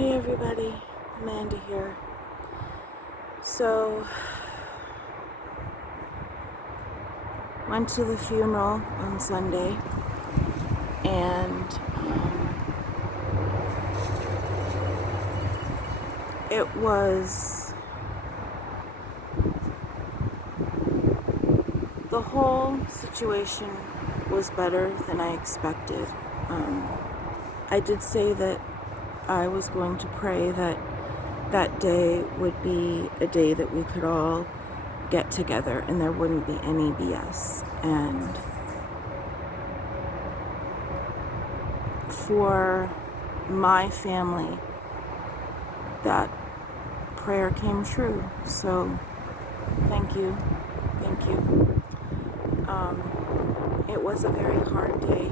Hey everybody, Amanda here. So, went to the funeral on Sunday, and it was, the whole situation was better than I expected. I did say that I was going to pray that that day would be a day that we could all get together and there wouldn't be any BS. And for my family, that prayer came true. So thank you. It was a very hard day,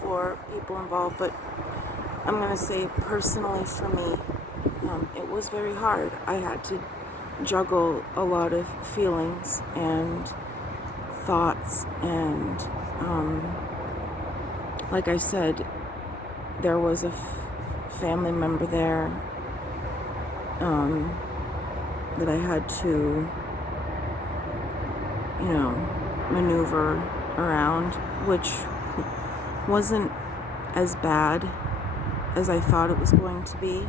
for people involved, but I'm going to say personally for me, it was very hard. I had to juggle a lot of feelings and thoughts, and like I said, there was a family member there that I had to, maneuver around, which wasn't as bad as I thought it was going to be.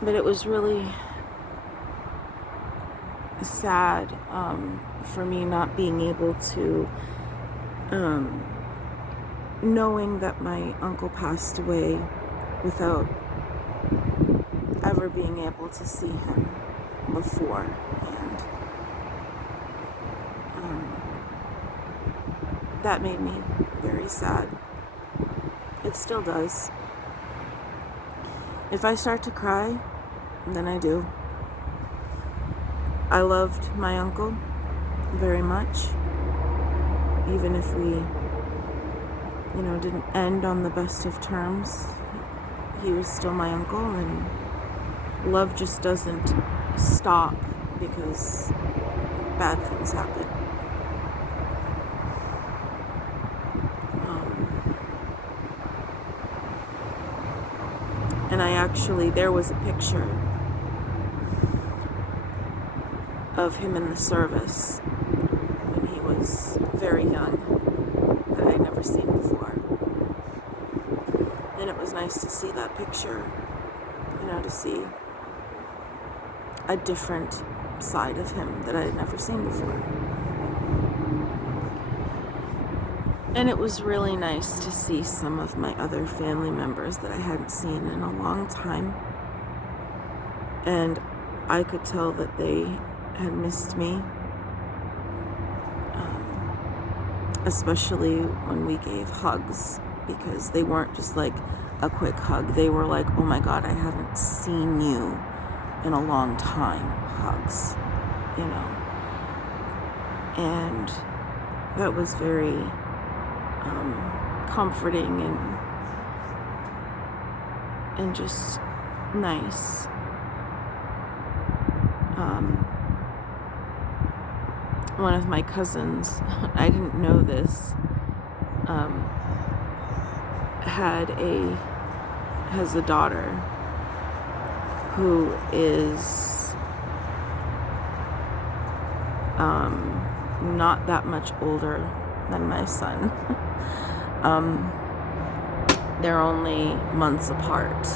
But it was really sad for me not being able to, knowing that my uncle passed away without ever being able to see him before. And that made me very sad. It still does. If I start to cry, then I do. I loved my uncle very much. Even if we, didn't end on the best of terms, he was still my uncle, and love just doesn't stop because bad things happen. And there was a picture of him in the service when he was very young that I'd never seen before. And it was nice to see that picture, to see a different side of him that I had never seen before. And it was really nice to see some of my other family members that I hadn't seen in a long time. And I could tell that they had missed me. Especially when we gave hugs, because they weren't just like a quick hug. They were like, oh my God, I haven't seen you in a long time hugs, And that was very comforting and just nice. One of my cousins, I didn't know this, has a daughter who is not that much older than my son. They're only months apart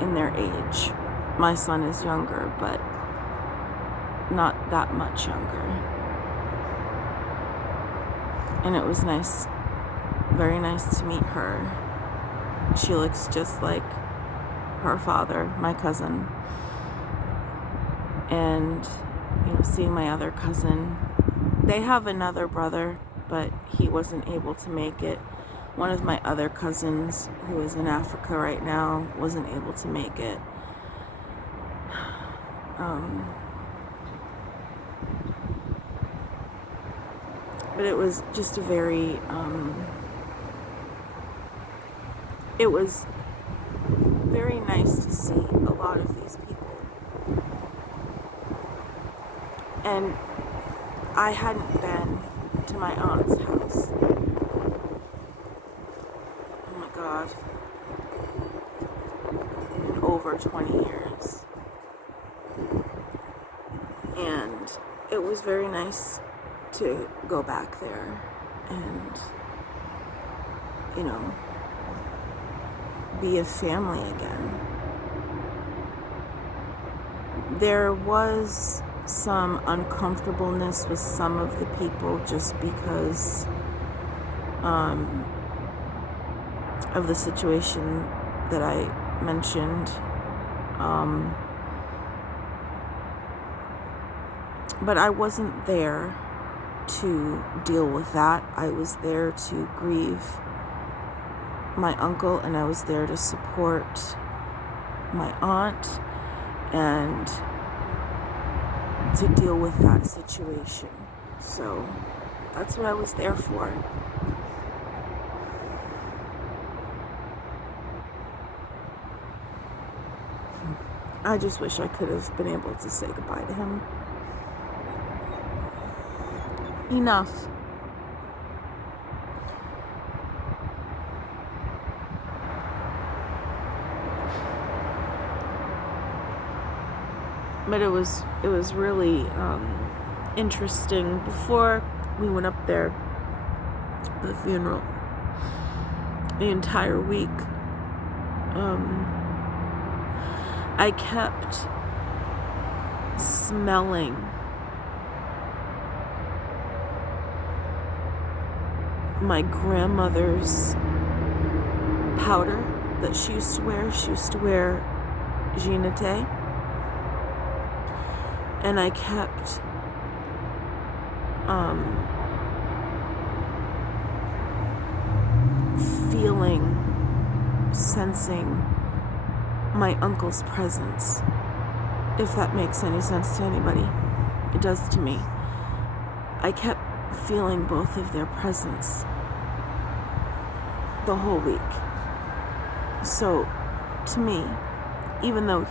in their age. My son is younger, but not that much younger. And it was nice, very nice to meet her. She looks just like her father, my cousin. And, seeing my other cousin, they have another brother, but he wasn't able to make it. One of my other cousins, who is in Africa right now, wasn't able to make it. But it was just it was very nice to see a lot of these people. And I hadn't been to my aunt's house. Oh my God. In over 20 years. And it was very nice to go back there and, be a family again. There was some uncomfortableness with some of the people just because of the situation that I mentioned. But I wasn't there to deal with that. I was there to grieve my uncle, and I was there to support my aunt and to deal with that situation. So that's what I was there for. I just wish I could have been able to say goodbye to him. Enough. But it was really interesting. Before we went up there for the funeral, the entire week, I kept smelling my grandmother's powder that she used to wear. She used to wear Ginete. And I kept sensing my uncle's presence, if that makes any sense to anybody. It does to me. I kept feeling both of their presence the whole week. So, to me, even though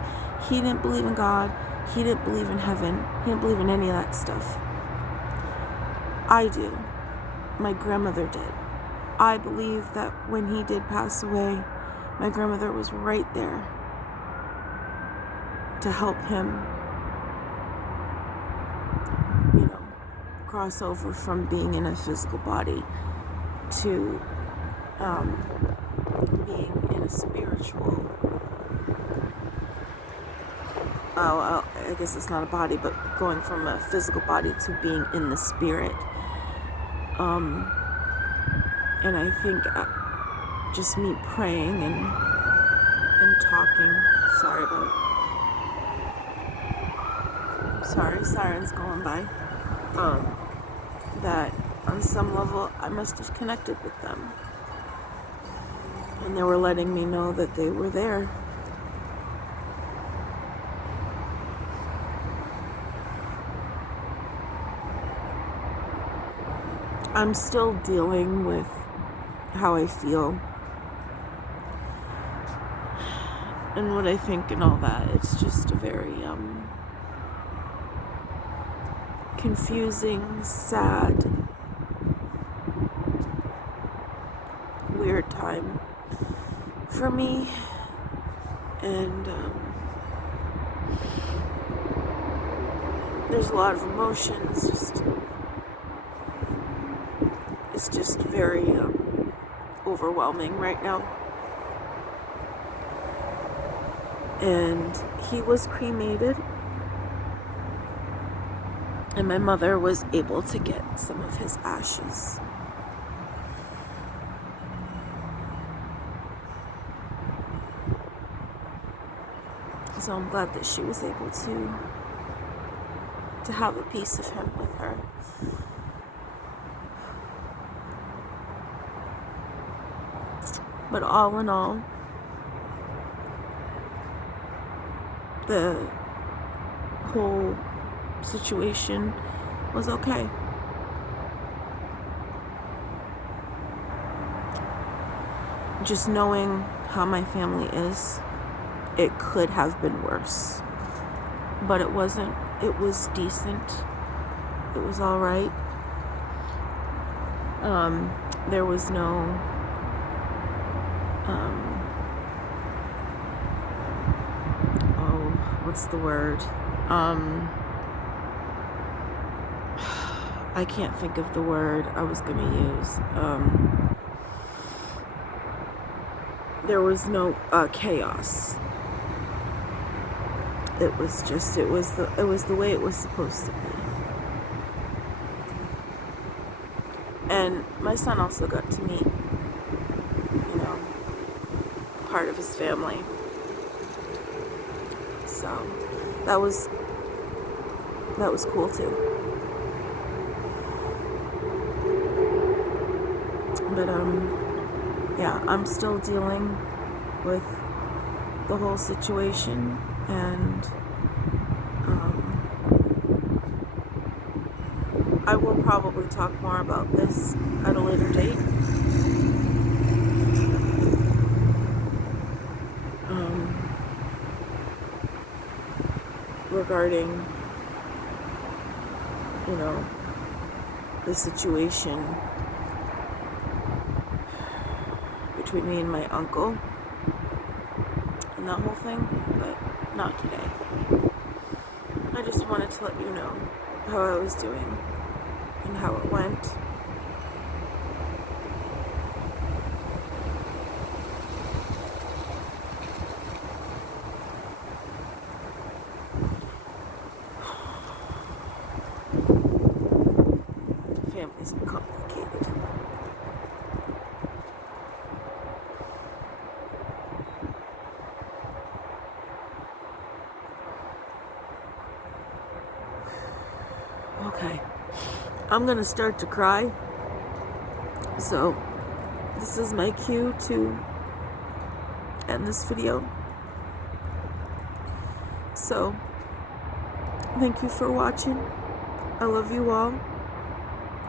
he didn't believe in God, he didn't believe in heaven, he didn't believe in any of that stuff, I do. My grandmother did. I believe that when he did pass away, my grandmother was right there to help him, cross over from being in a physical body to being in a spiritual, I guess it's not a body, but going from a physical body to being in the spirit. And I think just me praying and talking, sirens going by, that on some level I must have connected with them. And they were letting me know that they were there. I'm still dealing with how I feel and what I think and all that. It's just a very confusing, sad, weird time for me. And there's a lot of emotions. It's just very overwhelming right now. And he was cremated, and my mother was able to get some of his ashes. So I'm glad that she was able to have a piece of him with her. But all in all, the whole situation was okay. Just knowing how my family is, it could have been worse. But it wasn't. It was decent. It was all right. There was no what's the word? I can't think of the word I was going to use. There was no chaos. It was the way it was supposed to be. And my son also got to meet, part of his family. So that was cool too. But yeah, I'm still dealing with the whole situation, and I will probably talk more about this at a later date. Regarding, the situation between me and my uncle and that whole thing, but not today. I just wanted to let you know how I was doing and how it went. Families are complicated. Okay, I'm gonna start to cry, so this is my cue to end this video. So thank you for watching. I love you all,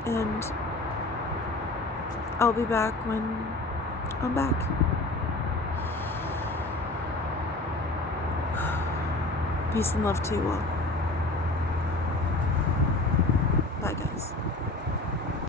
and I'll be back when I'm back. Peace and love to you all.